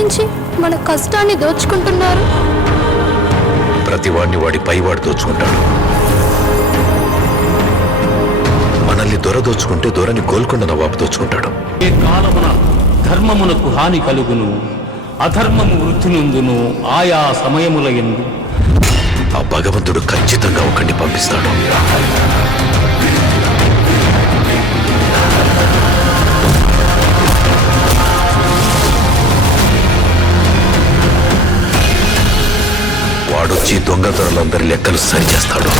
విధించి మన కష్టాన్ని దోచుకుంటున్నారు. ప్రతివాడిని వాడి పైవాడు దోచుకుంటాడు. మనల్ని దొర దోచుకుంటే దొరని గోల్కొండ నవాబు దోచుకుంటాడు. ఏ కాలమున ధర్మమునకు హాని కలుగును, అధర్మము వృద్ధి నుండును. ఆయా సమయముల యందు ఆ భగవంతుడు ఖచ్చితంగా ఒకరిని పంపిస్తాడు. వాడొచ్చి దొంగ దొరలందరి లెక్కలు సరిచేస్తాడు.